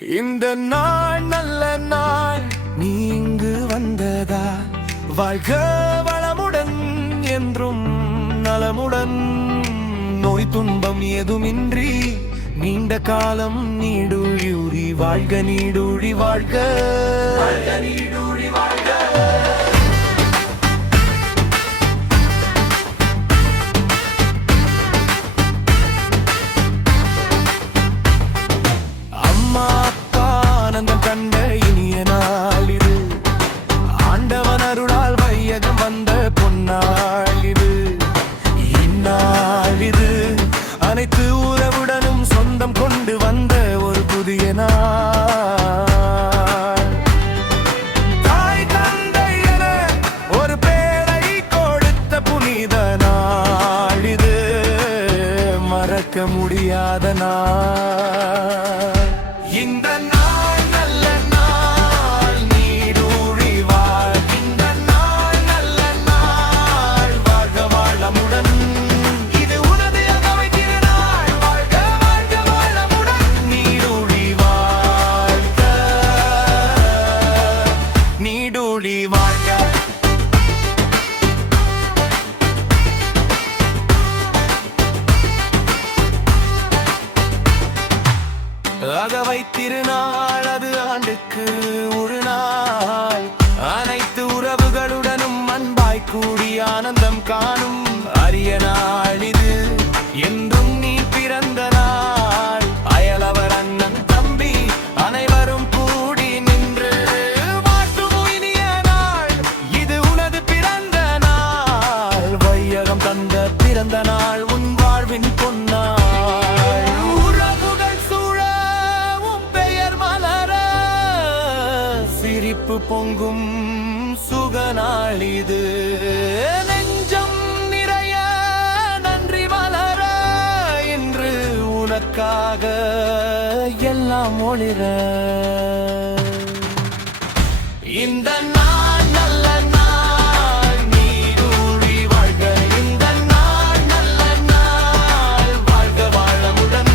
இந்த நாள் நல்ல நாள், நீ இங்கு வந்ததா? வாழ்க வளமுடன், என்றும் நலமுடன், நோய் துன்பம் ஏதுமின்றி நீண்ட காலம் நீடூழி வாழ்க, நீடூழி வாழ்க, நீடூழி வாழ்க. அம்மா அப்பா ஆனந்தம் கண்ட இனிய நாள் இது, ஆண்டவன் அருளால் வையகம் வந்த பொன்னாள் இது. இந்நாள் இது அனைத்து உறவுடனும் சொந்தம் கொண்டு வந்த ஒரு புதிய நாள். தாய் தந்தை என ஒரு பேரை கொடுத்த புனித நாள் இது, மறக்க முடியாத நாள். இந்த நாள் நல்ல நாள், நீடூழி வாழ். இந்த நாள் நல்ல நாள், வாழ்க வளமுடன், இது உனது அகவை திருநாள். வாழ்க வாழ்க வளமுடன், நீடூழி வாழ்க, நீடூழி வாழ்க. அகவை திருநாள் அது ஆண்டுக்கு ஒரு நாள், அனைத்து உறவுகளுடனும் அன்பாய் கூடி ஆனந்தம் காணும் அரிய நாள் இது. என்றும் நீ பிறந்த நாள், அயலவர் அண்ணன் தம்பி அனைவரும் கூடி நின்று வாழ்த்தும் இனிய நாள். இது உனது பிறந்த நாள், வையகம் தந்த பிறந்த நாள், உன் வாழ்வின் பொன்னாள். சிரிப்பு பொங்கும் சுகநாள் இது, நெஞ்சம் நிறைய நன்றி மலர, இன்று உனக்காக எல்லாம் ஒளிர. இந்த நாள் நல்ல நாள், நீடூழி வாழ்க. இந்த நாள் நல்ல நாள், வாழ்க வளமுடன்,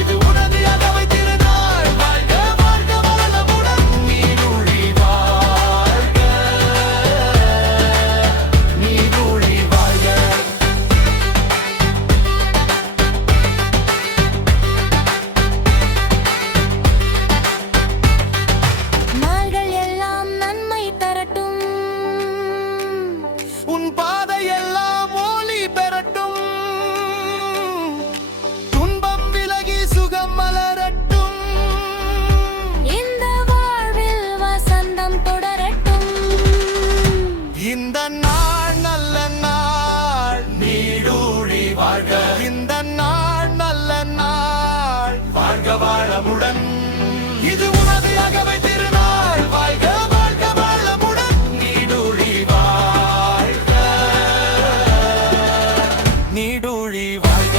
இது உனது அகவை திருநாள். வாழ்க வாழ்க வளமுடன், நீடூழி வாழ்க, நீடூழி வாழ்க. நாள்கள் எல்லாம் நன்மை தரட்டும், உன் பாதையெல்லாம் ஒளி பெறட்டும், துன்பம் விலகி சுகம் மலரட்டும், இந்த வாழ்வில் வசந்தம் தொடரட்டும். இந்த நாள் நல்ல நாள், நீடூழி வாழ்க. இந்த நாள் நல்ல நாள், வாழ்க வளமுடன், இது உனது அகவை திருநாள். வாழ்க வாழ்க வளமுடன், நீடூழி வாழ்க, நீடூழி வாழ்க.